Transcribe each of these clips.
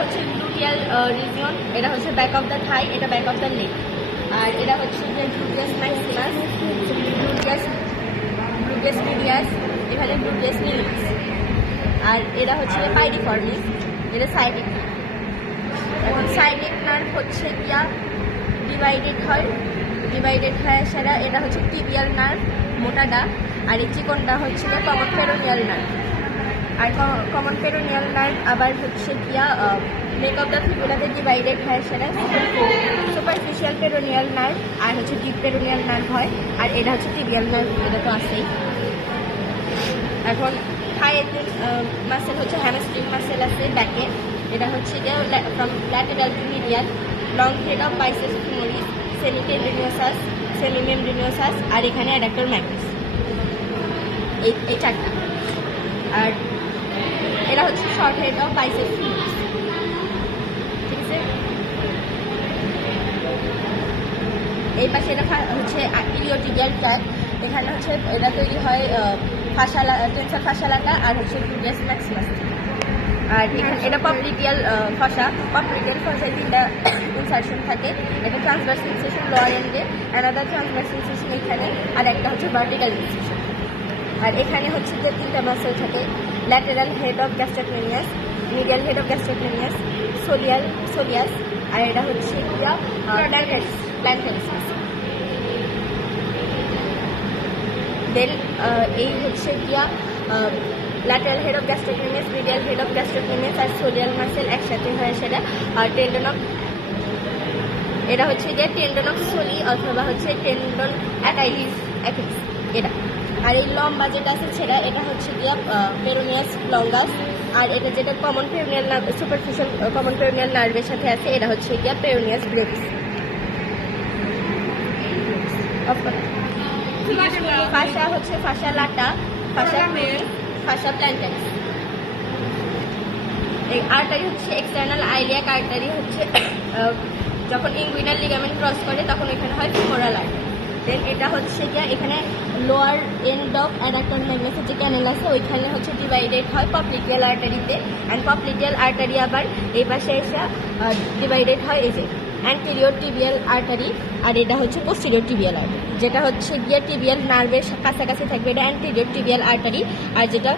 হচ্ছে gluteal region, এটা হচ্ছে ব্যাক অফ দ্য থাই, এটা ব্যাক অফ দ্য লেগ। আর এটা হচ্ছে যে গ্লুটিয়াস ম্যাক্সিমাস, গ্লুটিয়াস মিডিয়াস, এখানে গ্লুটিয়াস মিনিমাস। আর এটা হচ্ছে পাইরিফর্মিস, এটা সাইডিক। এখন সাইডিক নার্ভ হচ্ছে গিয়া ডিভাইডেড হয় সেটা, এটা হচ্ছে টিবিয়াল নার্ভ মোটাটা, আর এই চিকনটা হচ্ছে কমন পেরোনিয়াল নার্ভ। আর কমন পেরোনিয়াল নার্ভ আবার হচ্ছে গিয়া নেক অফ দ্য ফিবুলাতে ডিভাইডেড হয় সেটা সুপারফিশিয়াল পেরোনিয়াল নার্ভ, আর হচ্ছে ডিপ পেরোনিয়াল নার্ভ হয়। আর এটা হচ্ছে টিবিয়াল নার্ভ, এটা তো আছেই। এখন থাইয়ের মাসেল হচ্ছে হ্যামস্ট্রিং মাসেল আছে ব্যাকে, এটা হচ্ছে গিয়া from lateral to medial, long head of biceps femoris, semimembranosus, semimembranosus, আর এখানে অ্যাডাক্টর ম্যাগনাস, এই চারটা। আর এটা হচ্ছে short head of biceps femoris, ঠিক আছে। এই পাশে এটা হচ্ছে ইলিওটিবিয়াল ট্র্যাক্ট, এখানে হচ্ছে এটা তৈরি হয় ফাশালা, টেনসার ফাশালাটা আর হচ্ছে গ্লুটিয়াস ম্যাক্সিমাস। আর এখানে এটা পপলিটিয়াল ফসায় তিনটা ইনসারশন থাকে, একটা ট্রান্সভার্স ইনসারশন লোয়ার এন্ডে, অ্যানাদার ট্রান্সভার্স ইনসারশন এখানে, আর একটা হচ্ছে ভার্টিক্যাল ইনসারশন। আর এখানে হচ্ছে যে তিনটা মাসেল থাকে, lateral head of gastrocnemius, medial head of gastrocnemius, soleus, আর এটা হচ্ছে প্ল্যান্টারিস। দেন এই হচ্ছে গিয়া lateral head of gastrocnemius, medial head of gastrocnemius আর সোলিয়াল মাসেল একসাথে হয় সেটা। আর টেন্ডন অফ, এটা হচ্ছে গিয়ে টেন্ডন অফ সোলি অথবা হচ্ছে টেন্ডন অ্যাটাইলিস এটা। আর এই লম্বা যেটা আছে সেটা, এটা হচ্ছে গিয়া পেরোনিয়াস লঙ্গাস। আর এটা যেটা common peroneal nerve, superficial common peroneal নার্ভের সাথে আছে, এটা হচ্ছে গিয়া পেরোনিয়াস ব্রেভিস। ফাশা হচ্ছে ফাশা লাটা, ফাশা প্ল্যান্টারিস। এই আর্টারি হচ্ছে এক্সটার্নাল আইলিয়াক আর্টারি, হচ্ছে যখন ইনগুইনাল লিগামেন্ট ক্রস করে তখন এখানে হয় ফিমোরাল আর্টারি। দেন এটা হচ্ছে গিয়া এখানে লোয়ার এন্ড অফ অ্যাডাক্টর ম্যাগনাসের যে ক্যানেল আছে ওইখানে হচ্ছে ডিভাইডেড হয় পপলিটিয়াল আর্টারিতে, অ্যান্ড পপলিটিয়াল আর্টারি আবার এই পাশে এসে ডিভাইডেড হয় এই যে অ্যান্টেরিয়র টিবিয়াল আর্টারি, আর এটা হচ্ছে পোস্টেরিয়র টিবিয়াল আর্টারি। যেটা হচ্ছে গিয়া টিবিয়াল নার্ভের কাছাকাছি থাকবে এটা অ্যান্টেরিয়র টিবিয়াল আর্টারি, আর যেটা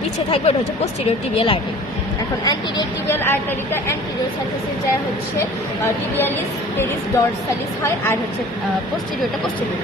পিছিয়ে থাকবে ওটা হচ্ছে পোস্টেরিয়র টিবিয়াল আর্টারি। এখন অ্যান্টেরিয়র টিবিয়াল আর্টারিটা অ্যান্টেরিয়র সারফেসের যা হচ্ছে টিবিয়ালিস পেরিস ডরসালিস হয়, আর হচ্ছে পোস্টেরিয়রটা পোস্টেরিয়র।